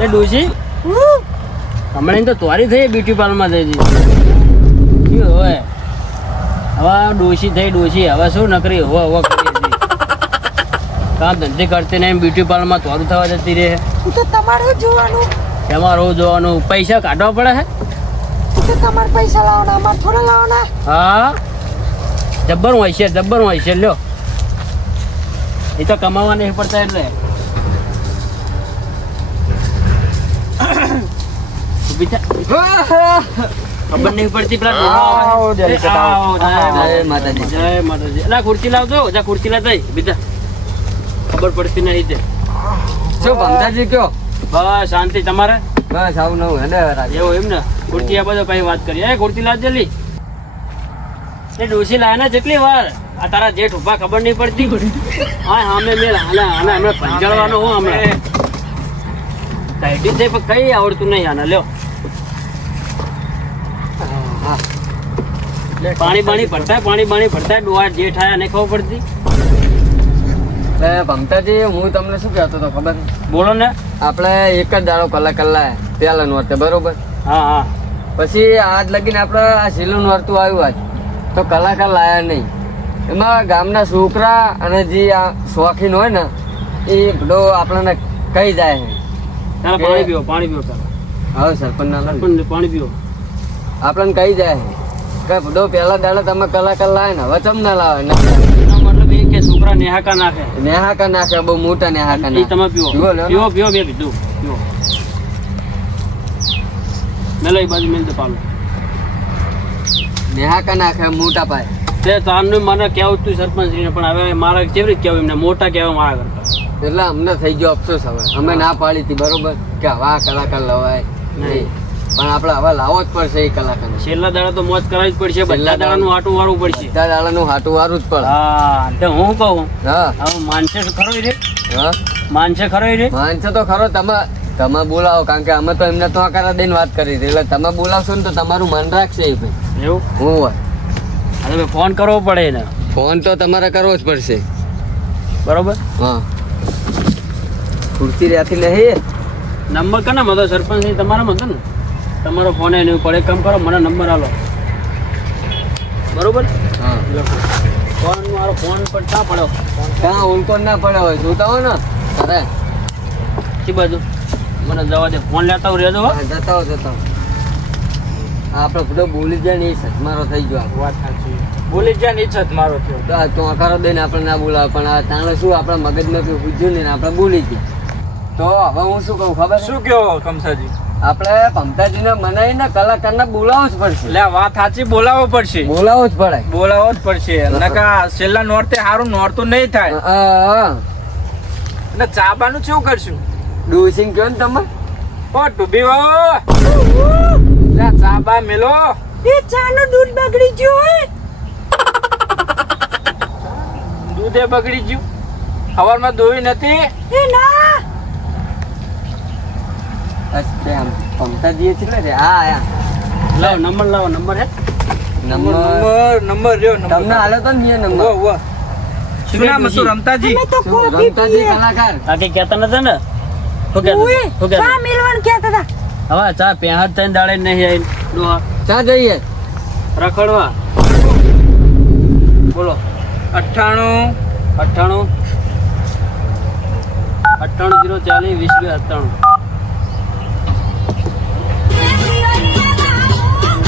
ડોશી હમણાં તો તોરી થઈ બ્યુટી પાર્લરમાં થઈ શું હવે હવે ડોશી થઈ ડોશી હવે શું નકરી હવે કરી કામ ધંધે કરતી નહીં બ્યુટી પાર્લરમાં તોરું થવા જતી રહે તો તમારે જોવાનું તમારું જોવાનું પૈસા કાઢવા પડે હે તો તમારે પૈસા લાવવાના અમારે થોડા લાવવાના હા જબ્બર હોય છે લ્યો એ તો કમાવા નહીં પડતા એટલે ખબર નહીં પડતી પેલા જય માતાજી એટલે ખુરશી લાવજો જા ખુરશી લાવ બીજા ખબર પડતી નહીં તે શું ભમતાજી કયો બસ શાંતિ તમારે બસ આવું નવું હેડે એવું એમ ને ખુરશી આપો તો પછી વાત કરીએ ખુરશી લાવ જલ્દી એ ડોશી લાવે ને જેટલી વાર આ તારા જેઠ ઉભા ખબર નહીં પડતી હા અમે મેલ આને હમણાં પંચાળવાનો હું હમણાં ટાઈટી થઈ પણ કઈ આવડતું નહીં આને લ્યો પાણી ભરતા ડોહા જેઠ આયા નહીં ખબર પડતી ભમતાજી હું તમને શું કહેતો હતો ખબર બોલો ને આપણે એક જ દાડો કલાક પેલા નોરતે બરોબર હા પછી આજ લગીને આપણે આ છેલ્લું નોરતું આવ્યું આજ તો કલાકાર લાયા નહીં એમાં ગામના છોકરા અને જે આ શોખીન હોય ને એ બધો આપણને કહી જાય છે પાણી પીવો હવે સરપંચ પાણી પીવો આપણને કહી જાય છે કે બધો પહેલા દાડે તમે કલાકાર લાવે ને હવે ચમ ના લાવે ને મતલબ એ કે છોકરા નેહાકા નાખે બહુ મોટા નેહાકા નાખે તમે પીવો પીવો બે પીધું પીવો મેલો એ બાજુ મેલ દે પાલો નેહાકા નાખે મોટા પાય તે તારનું મને કેવું તું સરપંચને પણ હવે મારા કેવી રીતે કેવું એમને મોટા કહેવા મારા કરતા એટલે અમને થઈ ગયો અફસોસ હવે અમે ના પાડી હતી બરોબર કે હવે આ કલાકાર લવાય નહીં પણ આપણે હવે લાવવો જ પડશે એ કલાકાર છેલ્લા દાડા તો મોજ કરાવી જ પડશે બધા દાડાનું હાટું વાળવું પડશે બધા દાડાનું હાટું વાળવું જ પડે હા તો હું કહું હા હવે માનશે ખરો રે હા માનશે ખરો રે માનશે તો ખરો તમે બોલાવો કારણ કે અમે તો એમને તો આકારા દઈને વાત કરી હતી એટલે તમે બોલાવશો ને તો તમારું મન રાખશે એ ભાઈ એવું હું હોય હવે ફોન કરવો પડે ને ફોન તો તમારે કરવો જ પડશે બરોબર હા ખુરશી રહેતી નહીં નંબર કને મતો સરપંચ ની તમારામાં હતો ને તમારો ફોન એ નહીં પડે કામ કરો મને નંબર આલો બરોબર હા ફોન મારો ફોન પર ક્યાં પડ્યો ત્યાં ઉલકો ના પડ્યો હોય જોતા હોય ને અરે કી બાજુ મને જવા દે ફોન લેતા હું રહેજો જતા હો આપણે બધો બોલી જાય ને એ સત મારો થઈ ગયો વાત સાચી બોલી જાય ને ઈચ્છત મારો થયો તો આકારો દઈને આપણે ના બોલાવે પણ આ તાણે શું આપણા મગજમાં કઈ પૂછ્યું ને આપણે બોલી ગયા તો હવે હું શું કહું ખબર શું કયો કમસાજી આપણે ભમતાજીને મનાઈને કલાકારને બોલાવવું જ પડશે એટલે વાત સાચી બોલાવવો પડશે બોલાવવું જ પડે બોલાવવો જ પડશે નકા છેલ્લા નોરતે સારું નોરતું નહીં થાય અને ચાબાનું શું કરશું ડોસિંગ કયો ને તમે ઓ ટુબી વાળો ચાબા મેલો એ ચાનું દૂધ બગડી ગયું હોય દૂધે બગડી ગયું સવારમાં દોઈ નથી એ ના ભમતાજી છે રે હા લાવો નંબર હે નંબર રહ્યો તમને હાલે તો ને નંબર શું નામ હતું રમતાજી અમે તો કોફી રમતાજી કલાકાર કાકી કહેતા નતા ને શું કહેતા ચા મિલવાનું કહેતા હતા હવે ચા પેહાત થઈને દાડે નહીં આવી ડોહા ચા જઈએ રખડવા બોલો 98 040 20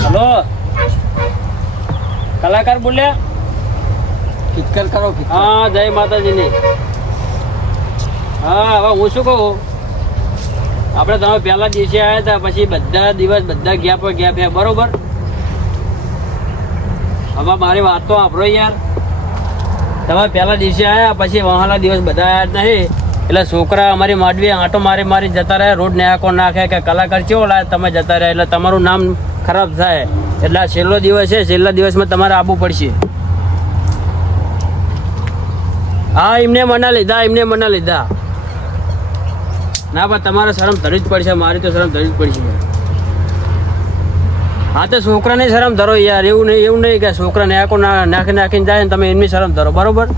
હલો કલાકાર બોલ્યા કિતકર કરો હા જય માતાજીની હા હવે હું શું કહું આપણે તમે પહેલા દિવસે આવ્યા હતા પછી બધા દિવસ બધા ગયા બરોબર હવે મારી વાત તો આપણો યાર તમે પહેલા દિવસે આવ્યા પછી વહાલા દિવસ બધા આવ્યા નહીં એટલે છોકરા અમારી માંડવી આંટો મારી જતા રહ્યા રોડ નેહાકો નાખે કે કલાકાર કેવો લાગે તમે જતા રહ્યા એટલે તમારું નામ ખરાબ થાય એટલે આ છેલ્લો દિવસ છે છેલ્લા દિવસમાં તમારે આવવું પડશે હા એમને મના લીધા ના પણ તમારે શરમ ધરવી જ પડશે મારી તો શરમ ધરવી જ પડશે હા તો છોકરાને શરમ ધરો યાર એવું નહીં કે છોકરાને આખો નાખીને જાય ને તમે એમની શરમ ધરો બરોબર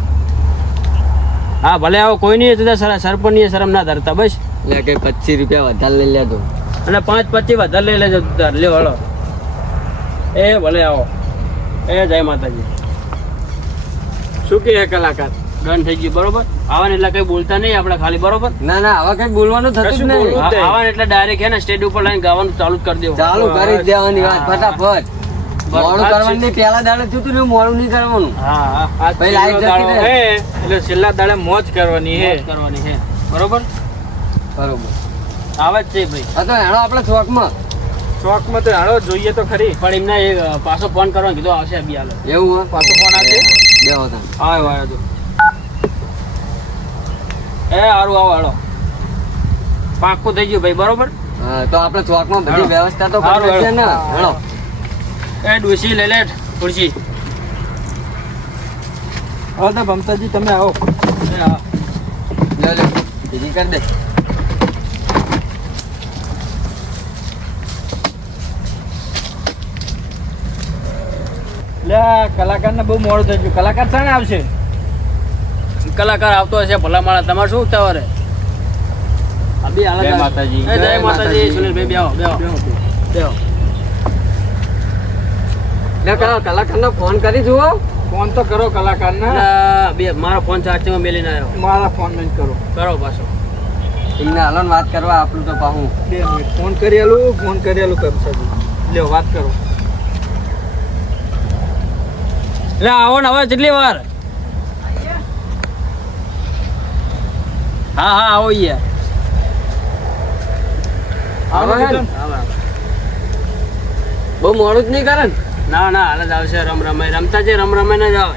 હા ભલે આવો કોઈ નહીં સરપંચ ની શરમ ના ધરતા બસ. એટલે કે 25 રૂપિયા વધારે લઈ લેતો. અને 5-25 વધારે લઈ લેજો તાર લ્યો હળો. એ ભલે આવો. એ જય માતાજી. શું કહે કલાકાર? ડન થઈ ગયું બરોબર. આવાને એટલે કઈ બોલતા નહીં આપણે ખાલી બરોબર. ના ના હવે કઈ બોલવાનું થતું જ કશું નહીં. બોલવું જ નહીં. આવાને એટલે ડાયરેક્ટ હે ને સ્ટેજ ઉપર લઈને ગાવાનું ચાલુ જ કરી દેવું. ચાલુ કરી જ દેવાની વાત ફટાફટ. મોડું કરવાનું નહીં. પહેલા દાડે થયું હતું ને એવું મોડું નહીં કરવાનું. હા હા આ ભાઈ લાઈટ છેલ્લો જતી દાડો રહે. હે એટલે છેલ્લા દાડે મોજ કરવાની હે. મોજ કરવાની છે બરોબર. બરોબર. આવે જ છે ભાઈ. હા તો હેણો આપણે ચોકમાં. શોખમાં તો હાલો જોઈએ તો ખરી. પણ એમને એ પાછો ફોન કરવાનો કીધું આવશે બી હાલો. એવું હોય પાછો ફોન આવશે? બેહો તમે. આવ્યો આવ્યો તું. એ હારું આવો હાલો. પાક્કું થઈ ગયું ભાઈ બરોબર. હા તો આપણે ચોકમાં બધી હેણો. વ્યવસ્થા તો હારું, કરી છે ને હેણો. એ ડોસી લઈ લે ખુરશી. હવે તો ભમતાજી તમે આવો. એ હા. લે લે બીજી કરી દે. લે કલાકારને બહુ મોડું થઈ ગયું. કલાકાર શાણે આવશે? કલાકાર આવતો હશે ભલા માળા. તમારે શું ઉતાવળ હે? અભી હાલ જય માતાજી. એ જય માતાજી. સુનિલભાઈ બેહો બેહો બેહો. લે કલાકારનો ફોન કરી જુઓ. ફોન તો કરો કલાકારને. બે મારો ફોન ચાર્જિંગમાં મેલીને આવ્યો. મારા ફોન નહીં કરો. કરો પાછો. એમને હાલો ને વાત કરવા આપણું તો પાહું. 2 મિનિટ ફોન કરેલું કરશે. લ્યો વાત કરો. એટલે આવો ને હવે કેટલી વાર? હા હા આવો યાર. આવે હે ને? બહુ મોડું જ નહીં કરે ને. ના ના હાલ જ આવશે. રમતા છે રમાય ને જ આવે.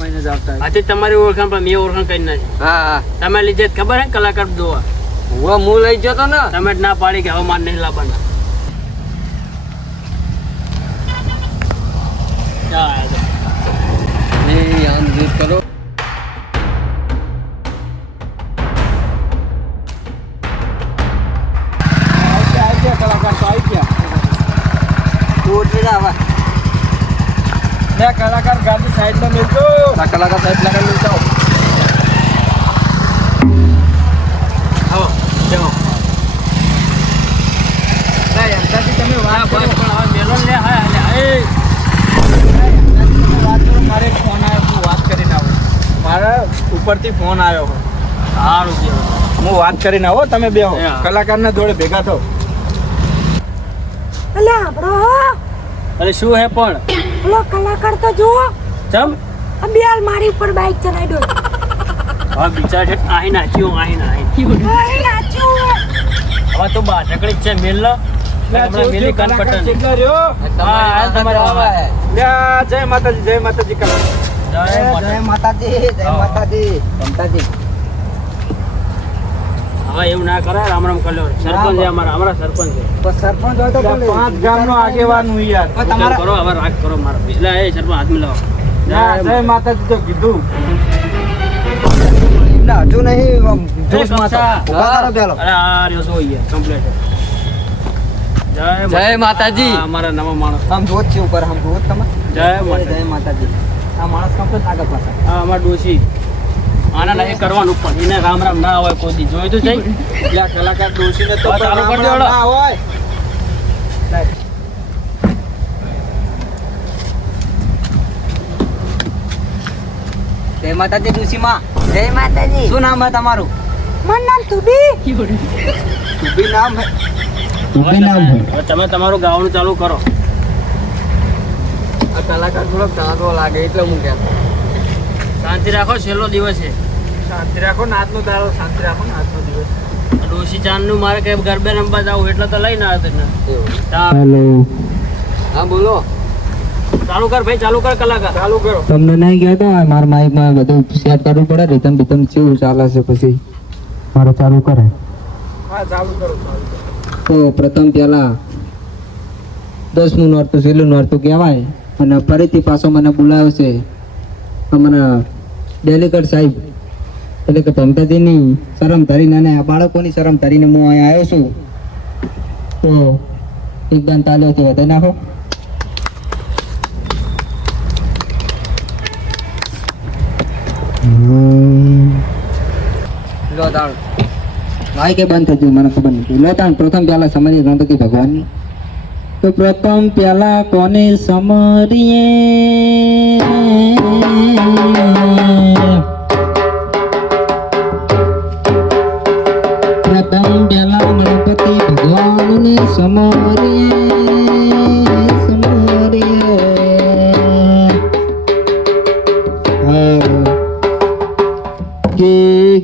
મહિને જ આવતા આજે તમારી ઓળખાણ પણ મેં ઓળખાણ કરી નાખી. હા હા તમે લીધે જ ખબર હે ને કલાકાર જોવા. હું લઈ ગયો તો ને. તમે જ ના પાડી કે હવે માર નહીં લાવવાના. એ આમ જીત કરો. આવી ગયા કલાકાર તો આવી ગયા. કોટરી આવા. લે કલાકાર ગાડી સાઈડમાં મેલજો. કલાકાર સાઈડ લગાવી લઈ જાઓ. આવો જાઓ. લે યંતાજી તમે હા વાત કરો. બસ પણ હવે મેલો લે હા લે એ તમે વાત કરો. મારે એક ફોન આવ્યો. હું વાત કરીને આવું. મારા ઉપરથી ફોન આવ્યો. સારું કહેવાય. હું વાત કરીને આવો. તમે બેહો. હા. કલાકારના જોડે ભેગા થાઓ. અલે આપણો અરે શું હે પણ ઓલો કલાકાર તો જુઓ. ચમ આ બેલ મારી ઉપર બાઈક ચલાવી દો. હવે બિચાર છે આહી નાખ્યું આહી નાહી. અરે નાચ્યું હોય. હવે તો બા ઢકડી જ છે મેલ લો. હમણાં મેલી કાન પટન. કેટલા રહ્યો? હા, તમારે આવા. લે જય માતાજી. જય માતાજી કલાકાર. જય માતા. માતાજી. જય માતાજી. મમતાજી. હવે એવું ના કરાય. રામ રામ કરી લો. સરપંચ છે અમારા સરપંચ છે. સરપંચ હોય તો 5 ગામનો આગેવાન હું યાર. તમારા કરો હવે રાગ કરો મારો. એટલે એ સરપંચ હાથ મિલાવો. જય માતાજી તો કીધું. હજુ નહીં જોશમાં હતા. ઉભા કરો પેલો. અરે આ રહ્યો શું યાર કમ્પ્લીટ. જય માતાજી. આ અમારા નવા માણસ. આમ જોત છે ઉપર આમ જોત તમે. જય માતા. જય માતાજી. આ માણસ કમ્પ્લીટ આગળ પાછળ. આ અમાર ડોશી. આના લાયક કરવાનું પણ એને રામ રામ ના હોય કોઈ દી. જોયું તો સહી. એટલે આ કલાકાર ડોશીને તો હા, ચાલુ રામ કરી દો, રામ હેડો. ના હોય. જય માતાજી ડોશીમાં. જય માતાજી. શું નામ હે તમારું? મારું નામ તુબી. ઊભી નામ હે. હવે તમે તમારું ગાવાનું ચાલુ કરો. આ કલાકાર થોડોક ચાંદો લાગે એટલે હું કહેતો. શાંતિ રાખો. છેલ્લો દિવસ છે. શાંતિ રાખો ને આજનો દાડો. શાંતિ રાખો ને આજનો દિવસ. આ ડોશી ચાંદનું મારે કઈ ગરબે રમવા જાવ એટલે તો લઈને આવ્યો તને. એવું. હા બોલો. ચાલુ કર ભાઈ. ચાલુ કર કલાકાર. ચાલુ કરો. તમને નહીં કહેતો મારા માઇકમાં બધું સેટ કરવું પડે રીતમ બીતમ કેવું ચાલે છે પછી મારે ચાલુ કરે હા ચાલુ કરો. ચાલુ કરો. તો પ્રથમ પહેલા 10મું નોરતું છેલ્લું નોરતું કહેવાય અને ફરીથી પાછો મને બોલાવ્યો છે અમારા ડેલિકેટ સાહેબ એટલે કે ભમતાજીની શરમ ધરીને અને આ બાળકોની શરમ ધરીને હું અહીંયા આવ્યો છું તો એકદમ તાલીઓથી વધારી નાખો. લો તાણ ભાઈ કે બંધ થઈ ગયું મને ખબર નથી. લો તાણ પ્રથમ પહેલા સમરીએ ગણપતિ ભગવાનની. તો પ્રથમ પહેલા કોને સમરીએ? પ્રથમ પહેલા ગણપતિ ભગવાનને સમરીએ. કે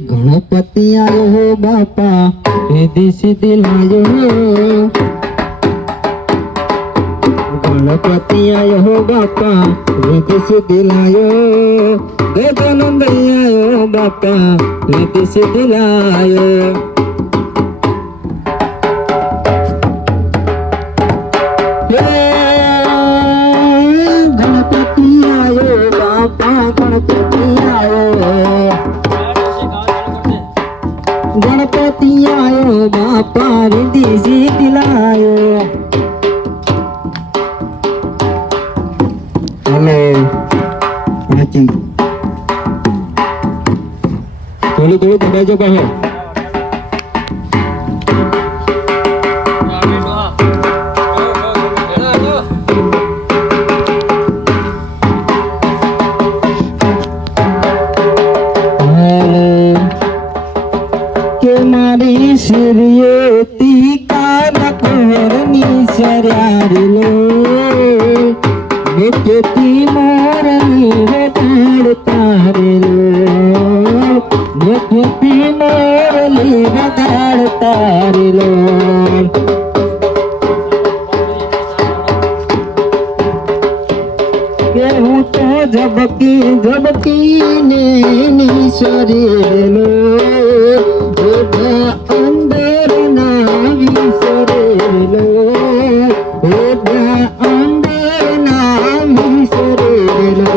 ગણપતિ આયો બાપા સીધી સીધી લાયો. ગણપતિ આયો બાપા સીધી સીધી લાયો. ગજાનંદ આયો બાપા સીધી સીધી લાયો. ગણપતિ આયો બાપા ગણપતિ આયો. ગણપતિ આયો બાપા રીતિ સીધી લાયો. હલો વાચી થોડું થોડું દબાજો કહો. કે મારી શિરિયેતી કાના કુંવરની સરારી લો. મેકેતી મોરની વટાડ તારેલો. મેકેતી મોરની વટાડ તારેલો. કે હું તો ઝબકી ઝબકીને નિસરેલો. અંદર ના વિસરેલો. અંદર ના વિસરેલો.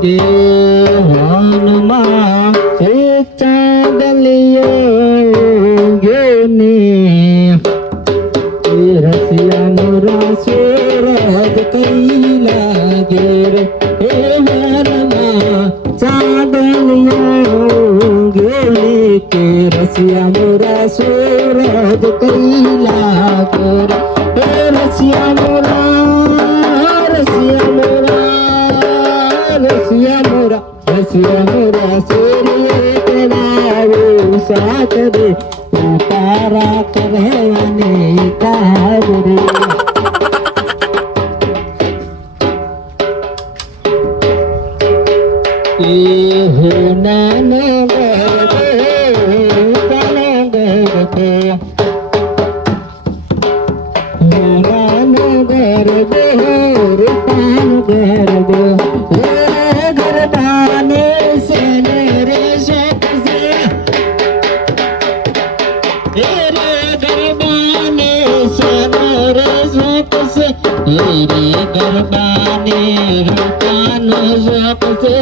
કે વનમાં એ ચાંદલિયો ગેને. રસિયા મોરા સોરજ કઈ લાગે રે. એ વનમાં ચાંદલિયો ગેને. કે રસિયા મોરા સોરજ કઈ લાગે રે. એ રસિયા મોરા રસિયા મોરા રસિયા મોરા રસિયા મોરા સોરીએ કરાવે સાથ રે. તારા કરવાને કાજ રે. એ હો નાનો ગરબે કાનો ગરબે. હો નાનો ગરબે રૂપાનો ગરબે. ગરબાને સેને રે શોકસે. રે ગરબાને સેને રે શોકસે. રે ગરબાને રૂપાનો શોકસે.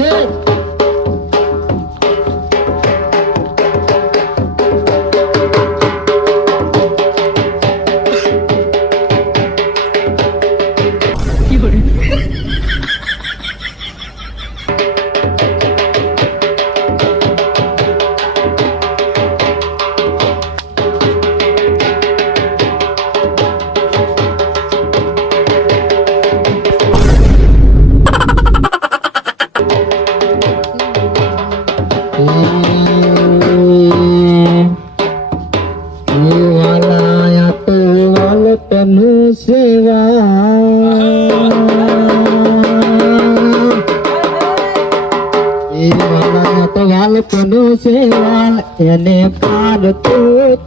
એને પાર તો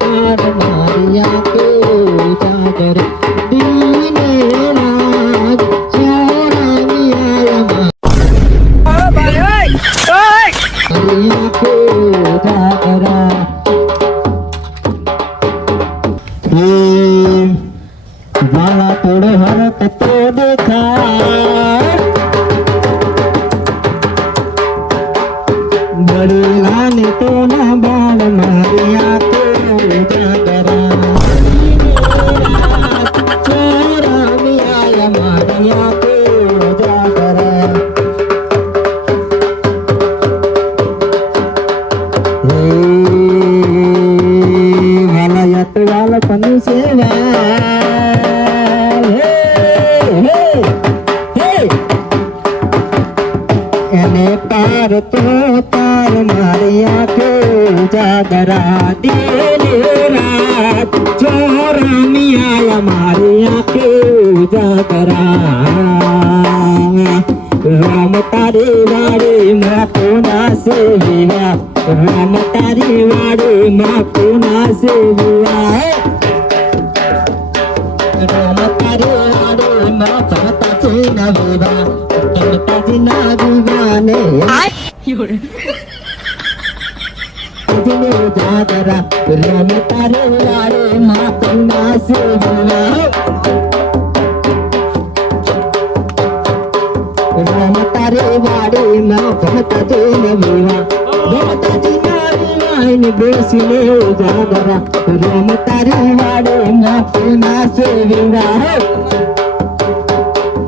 તાર મારિયા તો જાગર દીને રાજ ચોરામિયામાં મારિયા તો જાગરા. વાલા થોડો હરક તો દેખા. બડેલા ને તો ના બાળ મારિયા તો જાગરા. રામની સેવા હે હે હે એને પાર તો પાર મારી આંખો જાગરા દિને રાત જો રામી આયા મારી આંખો જાગરા રામ તારી વાડી માં કોના સેવા રામ તારી વાડી માં કોના સેવા રામ તારી વાડી માં ભગતા છે નવીવા કનકાજી ના દીવાને દિને જાગરા રામ તારી વાડી માં કોના સેવા રામ તારી વાડી માં ભગતા છે નવીવા ભગતાજી ના વિવાને બેસીને જાગરા રામ તારી વાડી માં કોના સેવા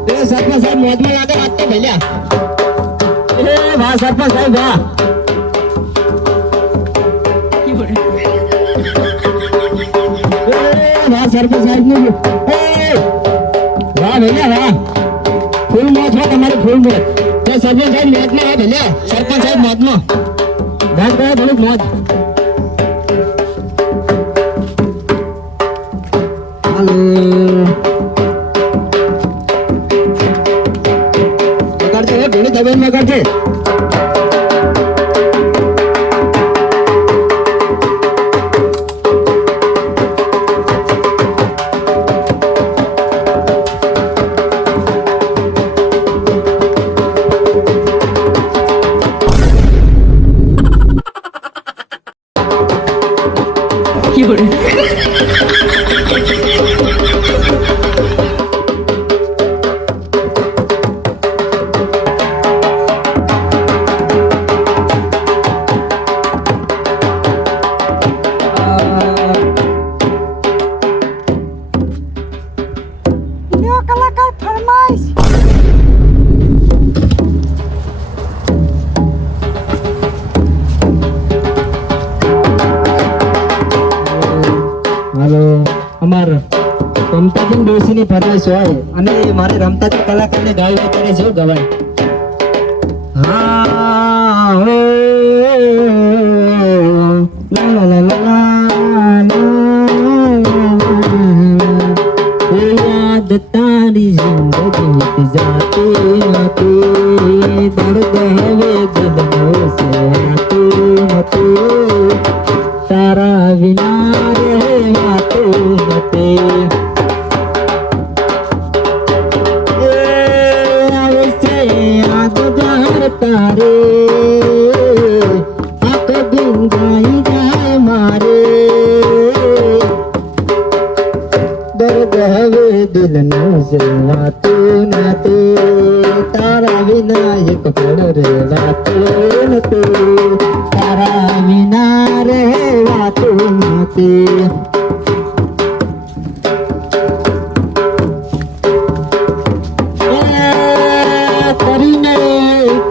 એ સરપંચ સાહેબ મોદમી આગળ વાત તો ભલ્યા એ વાહ સરપંચ સાહેબ વાહ વાહ સરપંચ સાહેબ નું વાહ ભલ્યા વાહ ફૂલ મોજ હોય તમારી ફૂલ મોજ તો સરપંચ સાહેબ મોજ માં ભલ્યા સરપંચ સાહેબ મોજ માં મોજ કરો થોડુંક મોજ હાલો મગાડજે ઘણી દબાઈ મગાડજે લ્યો કલાકાર ફરમાઈશ હાલો અમાર રમતાજી ડોસીની ફરમાઈશ હોય અને મારે રમતાજી કલાકારને ગાયું અત્યારે જેવું ગવાય હા હો લા લા લા લા લા યાદ તારી જિંદગી જાતી નથી દર્દ હવે દિલનો સે આતું નથી તારા વિના રહેવાતું નથી એ આવે છે યાદ જાર તારે આંખ ભીંજાઈ જાય મારે દર્દ હવે દિલનું સેવાતું નથી તારા વિના એક પળ રહેવાતું નથી તારા વિના રહેવાતું નથી કરીને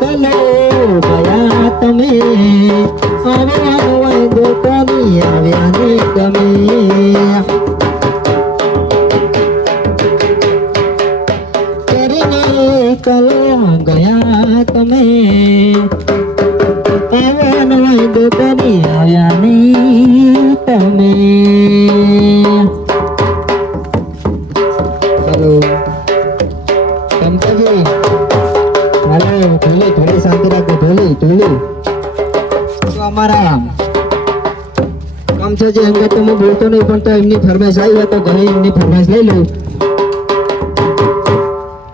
કલો ગયા તમે આવ્યા દોકની આવ્યા ને તમે કલો ગયા તમે પવન વૈદ કરી આવ્યા નહીં તમે હલો કંપજી હાલો થોડી થોડી શાંતિ રાખજો થોડી થોડી તો અમારા કામ છે જે અંગત તો હું બોલતો નહીં પણ તો એમની ફરમાઈશ આવી હોય તો ઘણી એમની ફરમાઈશ લઈ લઉં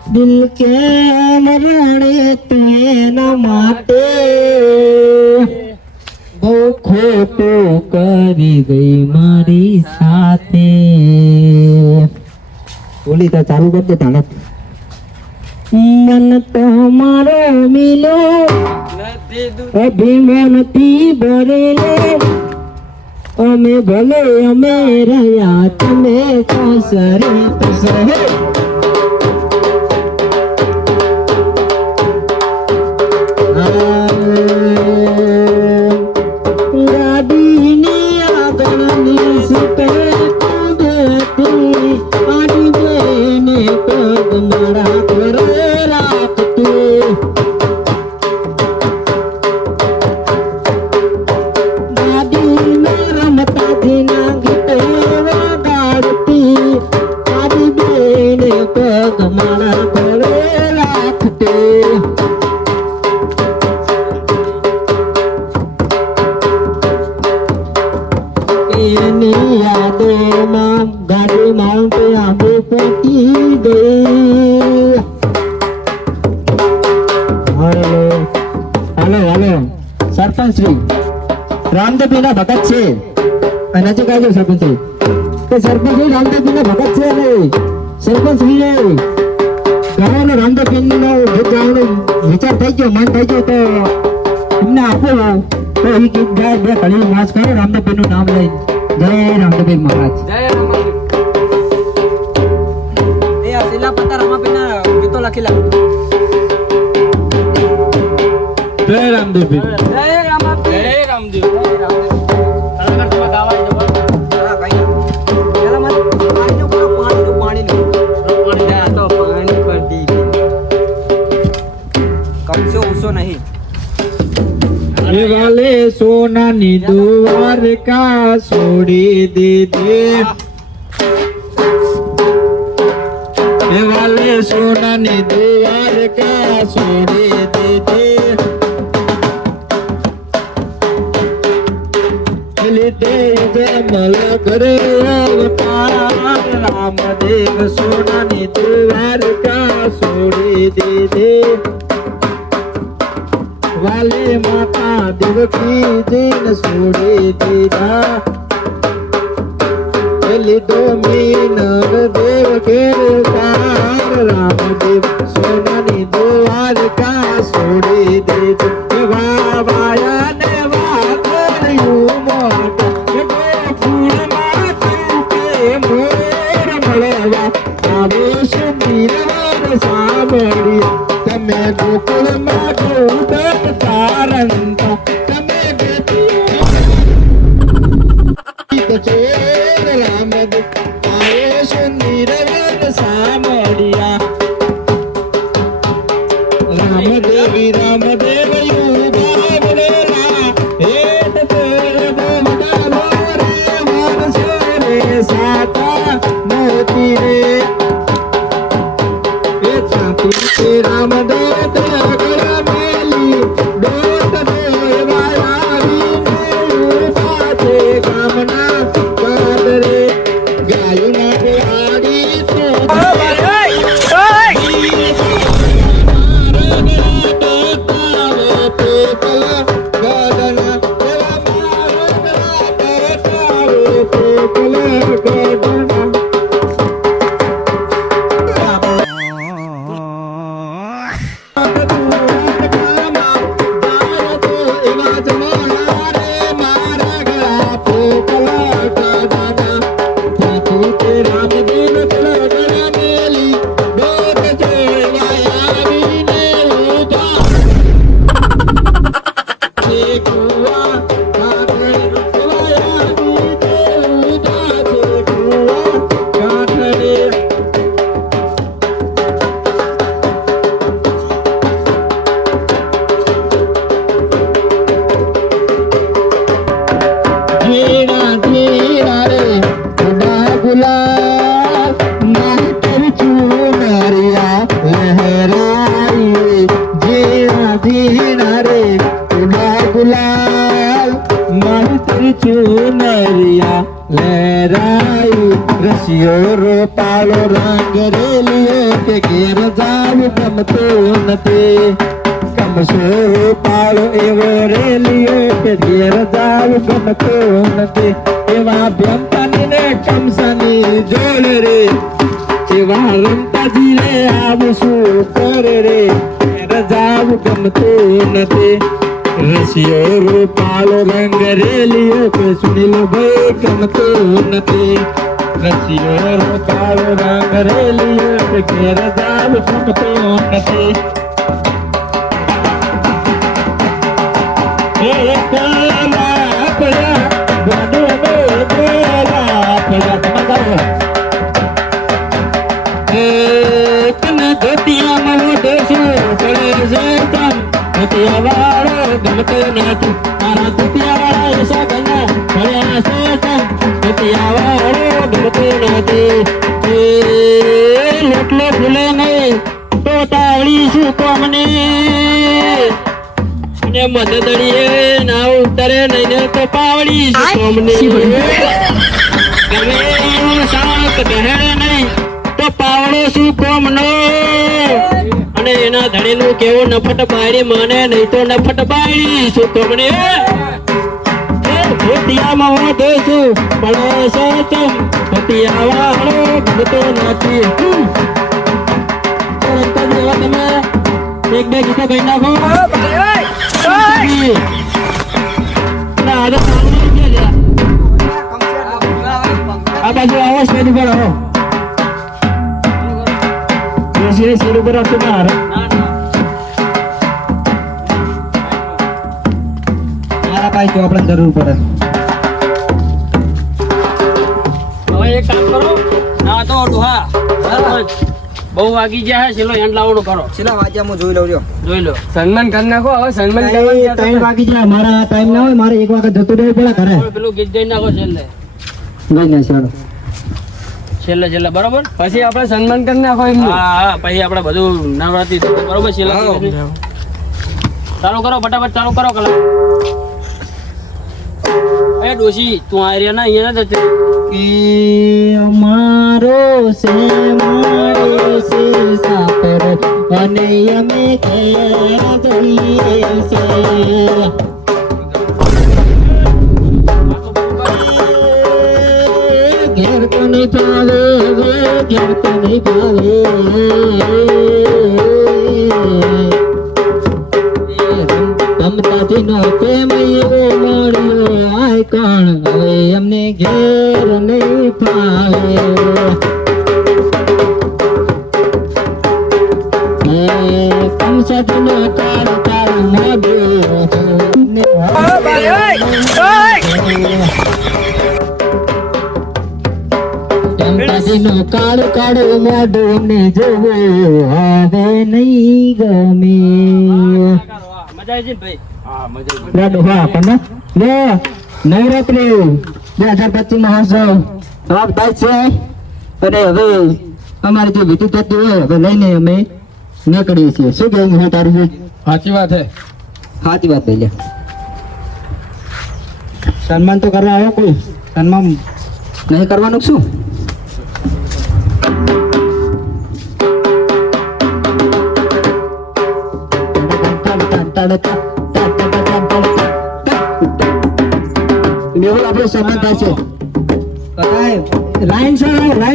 દિલ કે મરણે તેના માટે બહુ ખોટું કરી ગઈ મારી સાથે બોલી તો ચાલુ કરજે તાણે મન તો મારો મિલો અભિમાનથી ભરેલો અમે ભલે અમે રહ્યા તમે કસરે કસરે ગાડીની આગળની સીટે યાદોમાં ગાડી માઉન્ટ આબુ પહોંચી ગઈ. હાલો હાલો હાલો સરપંચ શ્રી રામદેવના ભગત છે અને હજુ કાજો સરપંચ શ્રી કે સરપંચ શ્રી રામદેવના ભગત છે ને સરપંચ શ્રી ગાવાનો રામદેવનો ગીત ગાવાનો વિચાર થઈ ગયો મન થઈ ગયું તો એમને આપો તો એ ગીત ગાય બે ઘડી માસ કરો રામદેવનું નામ લઈ જય રામદેવ મહારાજ. જય રામાપીર. એ આ શીલા પત્તા રમાપીના ગીતો લખેલા. જય રામદેવ. જય રામાપીર. જય રામદેવ. કલાકાર તમે ગાવા જવા હા ભાઈ પેલા મને પાણીનું કરો, પાણીનું આ તો પાણી પડતી ગઈ. કમસો ઉસો નહીં. એ વાલે સોનાની દ્વારકા છોડી દીધી. એ વાલે સોનાની દ્વારકા છોડી દીધી. લીધે જમલ કરે અવતાર રામદેવ સોનાની દ્વારકા છોડી દીધી. વાલે માતા દેવકી જીન છોડી દીધા. લીધો મીનર દેવ કેરકાર રામદેવ સોનાની દ્વારકા છોડી દીધી. વાવાયા ને વાગર્યું મોટ ફૂલમાં તુકે મોર મળવા આવો સુમીરવર સાંભળી તમે ગોકુળમાં ગોદન તારંતા તમે ચોર રામદેવ આવો સુમીરવર સાંભળ્યા. રામદેવી રામદેવ યુગા બોલેલા હેત તેર બોમડા બોરે માનસો રે સાતા મોતી રે એ છાતી તે રામદેવ તે ગળા મેલી દોત દોય વાયાવી મેલું પાછે ગામના કાદરે ગાયું ના બિહાડી તો રસિયો પાલો રંગ રેલિયો કે ઘેર જાવ ગમતો નથી. કમસો પાલો એવો રેલિયો કે ઘેર જાવ ગમતો નથી. એવા બ્રહ્માની ને કમસાની જોડ રે એવા રમતાજી રે આવું શું કરે રે ઘેર જાવ ગમતો નથી. રસિયો રૂપાલો રંગ રેલિયો કે સુનિલ ભાઈ ગમતો નથી. રસિયો રૂપાલો રંગ રેલિયો કે ઘેર જાવ ગમતો નથી. કલા પડ્યા બનો કલા પડ્યા તમે ગાઓ. કના ધોતિયામાં દેશો પડે છે તમ ધોતિયા વાળો ગમતો નથી. મારા ધોતિયા વાળા એસા કના પડ્યા છે તમ ધોતિયા વાળો ગમતો નથી. લોટલો ભૂલે નહીં તો તાવડી શું કોમને મદદડીએ ના ઉતરે નહીં તો પાવડી શું કોમને. તમે કોક દહેડે નહીં તો પાવડો શું કોમનો અને એના ધણીનું કેવું નફટ બાયડી મને નહીં તો નફટ બાયડી શું કોમને ભૂતિયામાં હું દેશું પણ સચમ ભૂતિયાવાળો ગમતો નથી તમે એક બે ગીતો કહી નાખો આ બાજુ આવો સ્ટેજ ઉપર આવો શેર ઉપર આવતો બહાર મારા ભાઈ તો આપણે જરૂર પડે હવે એક કામ કરો ના તો ડોહા બહુ વાગી ગયા છે છેલ્લો હેન્ડ લાવવાનું કરો છેલ્લા વાગ્યા હું જોઈ લઉં રહ્યો જોઈ લો સન્માન કરી નાખો હવે સન્માન ત્રણ કરવાનું વાગી જાય મારા ટાઈમ ના હોય મારે એક વખત જતું રહેવું પડે ઘરે પેલું ગીત જઈ નાખો છેલ્લે ગઈ ને ચાલો છેલ્લે બરોબર પછી આપણે સન્માન કરી નાખો એમનું હા પછી આપણે બધું નવરાત્રી બરોબર છેલ્લે ચાલુ કરો ફટાફટ ચાલુ કરો કલા એ ડોશી તું આ રહ્યા ના અહીંયા નથી કે અમારો છે મારો છે સાપર અને અમે ઘેર જઈએ છે ઘેર તો નહીં પાવે ઘેર તો નહીં પાવે મમતાજી નો પ્રેમ એવો મળ્યો આય કોણ હવે અમને ઘેર નહીં પાવે કમસદ નો કાળ કાળ મોઢું મમતાજી નો કાળ કાળ મોઢું ને જોવું હવે નહીં ગમે મજા આવી છે ને ભાઈ હા મજા આવી ડોહા પણ લે નવરાત્રી 2025 મહોત્સવ સમાપ્ત થાય છે અને હવે અમારી જે વિધિ થતી હોય હવે લઈને અમે નીકળીએ છીએ શું કહેવું છે તારું સાચી વાત છે સાચી વાત લઈ લે સન્માન તો કરવા આવ્યો કોઈ સન્માન નહીં કરવાનું શું લેવલ આપણો સન્માન થાય છે લાઈન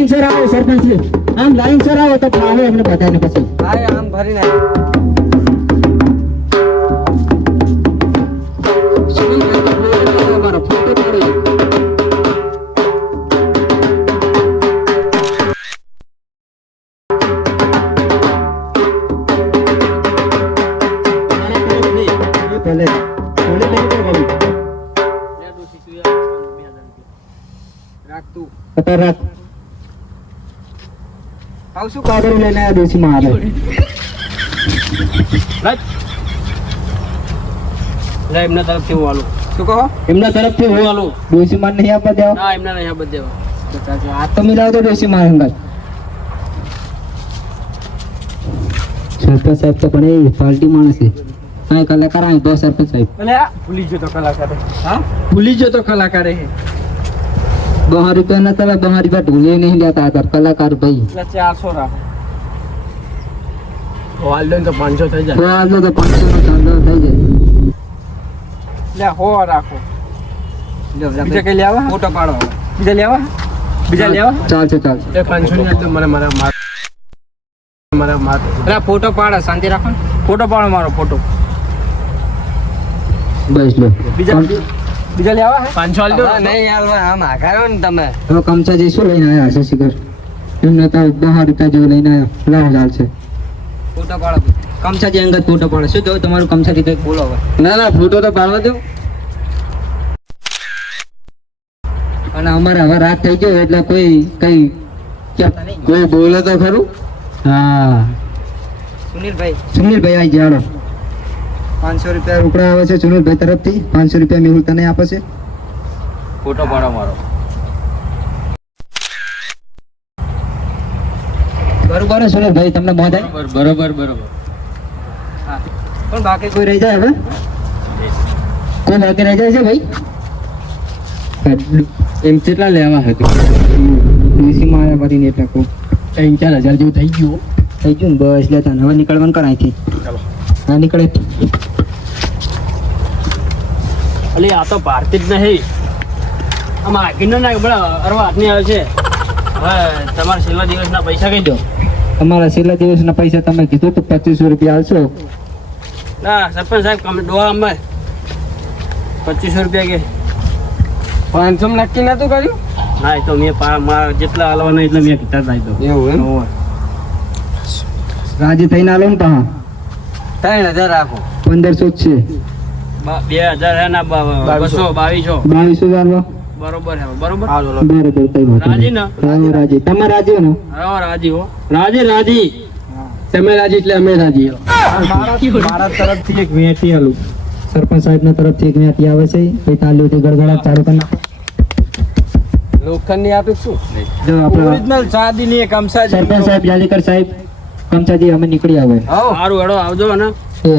સર આવો સરપંચ આમ લાઈન સર આવો તો ફાવે અમને બધાને પછી હા આમ ભરી નાખ અમારો ફોટો પાડો ભલે રાખ તું પતા રાખ આવશું કાગળ લઈને આ દેશી માં આવે લે એમના તરફથી હું આલું શું કહો એમના તરફથી હું આલું દેશી માં નહીં આપવા દેવા ના એમના નહીં આપવા દેવા હાથ તો મિલાવ તો દેશી માં અંગત સરપંચ સાહેબ તો પણ એ પાર્ટી માણસ છે હા કલાકાર આ દો સરપંચ સાહેબ એટલે આ ભૂલી ગયો તો કલાકારે હા ભૂલી ગયો તો કલાકારે 2 રૂપિયા ના તલા 2 રૂપિયા ઢૂલે નહીં લેતા હતા કલાકાર ભાઈ એટલે 400 રાખો વાલ્ડો તો 500 થઈ તો આજનો તો 500 નો ચાંદો થઈ જાય લે 100 રાખો બીજા કઈ લેવા ફોટો પાડો બીજા લેવા ચાલશે એ 500 ની આટલું મને મારા અરે ફોટો પાડો શાંતિ રાખો ને ફોટો પાડો મારો ફોટો બસ લો બીજા લેવા 500 આલ દો હા, નહીં યાર આમ આઘારો ને તમે હવે કમચા જઈશું લઈને આવ્યા છે શિખર એમને તો 10 રૂપિયા જેવું લઈને આવ્યા લાવ ચાલશે ફોટો પાડો કમચા જે અંગત ફોટો પાડે શું કહ્યું તમારું કમચાથી કંઈક બોલો હવે ના ફોટો તો પાડવા દો અને અમારે હવે રાત થઈ ગયો એટલે કોઈ કઈ કહેતા નહીં કોઈ બોલે તો ખરું હા સુનિલભાઈ સુનિલભાઈ આવી જાડો 500 રૂપિયા રોકડા આવે છે સુનિલભાઈ તરફથી 500 રૂપિયા મેહુલ તને આપે છે ફોટો પાડો મારો બરોબર સુનિલભાઈ તમને મોજ આવી બરોબર પણ બાકી કોઈ રહી જાય હવે કોઈ બાકી રહી જાય છે ભાઈ એમ કેટલા લેવા હતું? દેશીમાં આવ્યા ભરીને એટલે કહું 3-4 હજાર જેવું થઈ ગયું થઈ ગયું ને બસ લેતા હવે નીકળવાનું કર અહીંથી. હા નીકળે. અલી આ તો ભારતી જ નહીં આમાં આગીનો ના બડા અરવા હાથની આવે છે. હવે તમારા છેલ્લા દિવસના પૈસા કહી દો. અમારા છેલ્લા દિવસના પૈસા તમે કીધું તો 2500 રૂપિયા આવશો. ના સરપંચ સાહેબ તમે ડોહા અમે 2500 રૂપિયા કે 500 નક્કી નતું કર્યું? ના એ તો મેં જેટલા હાલવાના એટલે મેં કીધા થાય તો એવું એમ? રાજી થઈને આલો ને પા 3000 રાખો. 1500 જ છે. 2000 હે ના 200 2200 22,000 બરોબર હે બરોબર બરોબર કઈ વાત રાજી ને? હા રાજી. તમે રાજી હો ને? હા રાજી હો રાજી તમે રાજી એટલે અમે રાજી હો. મારા તરફથી એક વેટી આલું. સરપંચ સાહેબના તરફથી એક વેટી આવે છે એ તાલીઓથી ગડગડાટ ચાલુ કરી નાખો. લોખંડની આપી શું? જો આપણે ઓરિજિનલ ચાંદીની એક અમસાજી સરપંચ સાહેબ જાલીકર સાહેબ કમચાજી અમે નીકળી આવે. આવો. સારું હેડો આવજો ને. એ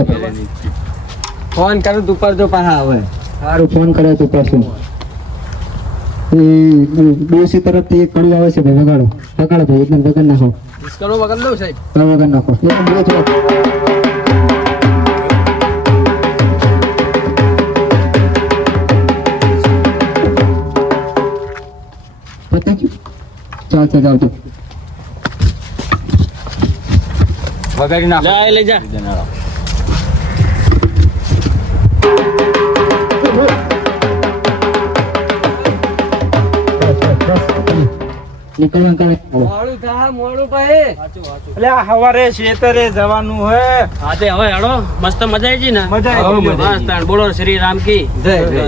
ફોન કરું તું પર જો પાછા આવે. સારું ફોન કરે તો પાછું એ ડોસી તરફથી એક કડું આવે છે ભાઈ વગાડો ભાઈ એકદમ વગાડ નાખો. ડિસ્કાઉન્ટ વગર લઉં સાહેબ. હા, વગાડ નાખો એકદમ ધીરે થોડો. પતી ગયું? ચાલ આવજો. વગાડી નાખો. જા એ લઈ જા. નીકળવાનું કરે. મોડું થા મોડું ભાઈ. એટલે આ હવારે શેતરે જવાનું હે. હા તે હવે હેડો મસ્ત મજા આવી ગઈ ને? મજા આવી ગઈ. બસ તાણ બોલો શ્રી રામ કી જય જય.